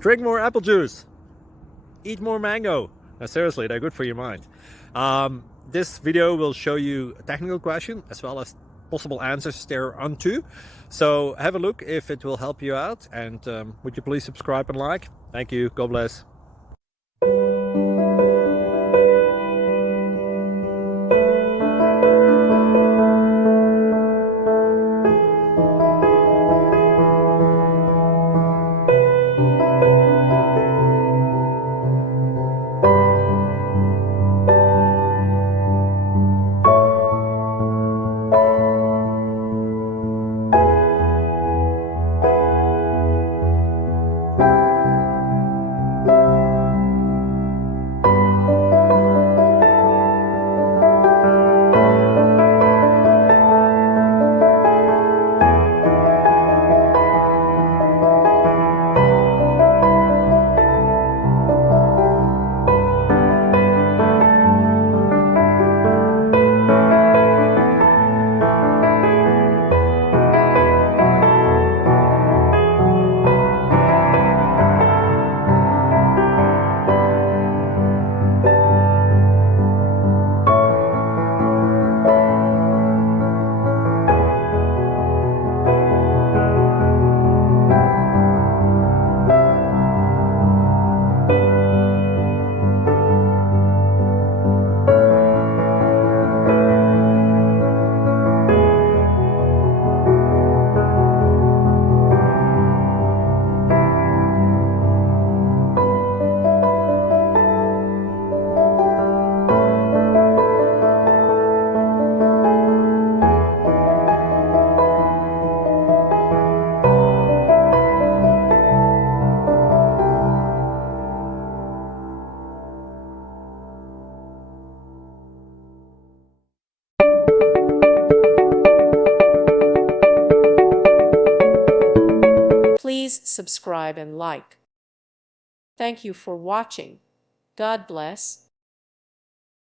Drink more apple juice. Eat more mango. Now, seriously, they're good for your mind. This video will show you a technical question as well as possible answers thereunto. So have a look if it will help you out, and would you please subscribe and like? Thank you. God bless. Please subscribe and like. Thank you for watching. God bless.